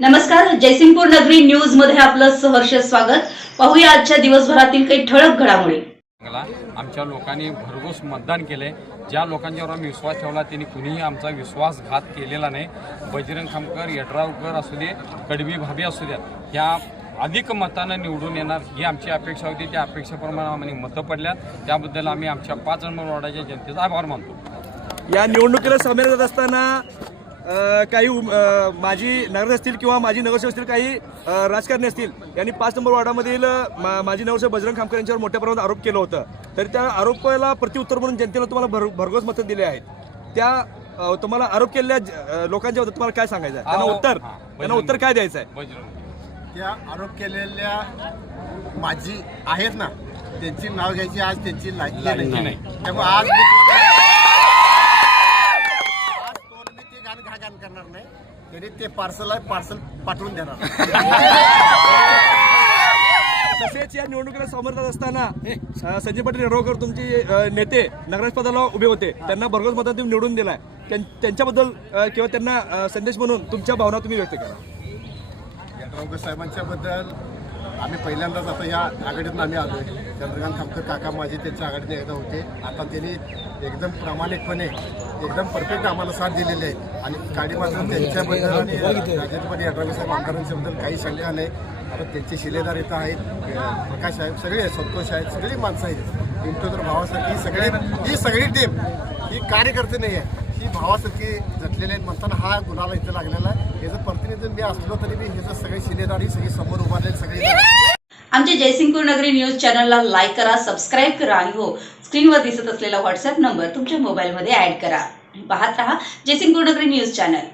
नमस्कार, जयसिंगपूर नगरी न्यूज मध्ये आपलं सहर्ष स्वागत। पाहूया आजच्या दिवसभरातील काही ठळक घडामोडी। आमच्या लोकांनी भरघोस मतदान केले। ज्या लोकांच्यावर आम्ही विश्वास ठेवला त्यांनी कुणीही आमचा विश्वासघात केलेला नाही। बजरंग खामकर, यड्रावकर असू दे, कडवी भाभी असू द्या, ह्या अधिक मताने निवडून येणार ही आमची अपेक्षा होती। त्या अपेक्षेप्रमाणे आम्हाला मतं पडल्या, त्याबद्दल आम्ही आमच्या 5 नंबर वॉर्डाच्या जनतेचा आभार मानतो। या निवडणुकीला सामोरे जात असताना काही माजी नगरसेवक असतील किंवा माजी नगरसेवक असतील, काही राजकारणी असतील, यांनी 5 नंबर वॉर्डामधील माजी नगरसेवक बजरंग खामकर यांच्यावर मोठ्या प्रमाणात आरोप केला होता। तरी त्या आरोपाला प्रत्युत्तर म्हणून जनतेने तुम्हाला भरघोस मतं दिले आहेत। त्या तुम्हाला आरोप केलेल्या लोकांच्या बद्दल तुम्हाला काय सांगायचं आहे? त्यांना उत्तर काय द्यायचं आहे? त्या आरोप केलेल्या माजी आहेत ना, त्यांची नाव घ्यायची आज त्यांची लायकी नाही। त्यामुळे आज घाण करणार नाही, तरी ते पार्सल पाठवून देणार। तसेच या निवडणुकीला सामोरे जात असताना संजय पाटील यड्रावकर तुमचे नेते नगराध्यक्षपदाला उभे होते, त्यांना भरघोस मतांनी तुम्ही निवडून दिलाय। त्यांच्याबद्दल किंवा त्यांना संदेश म्हणून तुमच्या भावना तुम्ही व्यक्त करा। यड्रावकर साहेबांच्या बद्दल आम्ही पहिल्यांदाच आता या आघाडीतून आम्ही आलोय। चंद्रकांत खामकर काका माझे त्यांच्या आघाडीत एकदा होते, आता त्यांनी एकदम प्रामाणिकपणे एकदम परफेक्ट आम्हाला साथ दिलेली आहे। आणि गाडी मात्र त्यांच्याबद्दल आणि राजेंद्रपती यड्रावकर साहेब आमदारांच्याबद्दल काही शंका नाही। आता त्यांचे शिलेदार येत आहेत, प्रकाश साहेब सगळे आहेत, संतोष आहेत, सगळी माणसं आहेत। पिंटू तर भावासारखी ही सगळी टीम ही कार्यकर्ते नाही आहे, ही भावासारखी जटलेले आहेत म्हणताना हा गुन्हाला इथं लागलेला आहे। याचं प्रतिनिधित्व मी असलो तरी मी ह्याचं सगळे शिलेदार ही सगळी समोर उभारलेली सगळी। आमच्या जयसिंगपूर नगरी न्यूज चॅनलला लाईक करा, सबस्क्राईब करा आणि हो, स्क्रीनवर दिसत असलेला व्हॉट्सअप नंबर तुमच्या मोबाईलमध्ये ऍड करा। पाहत रहा जयसिंगपूर नगरी न्यूज चॅनल।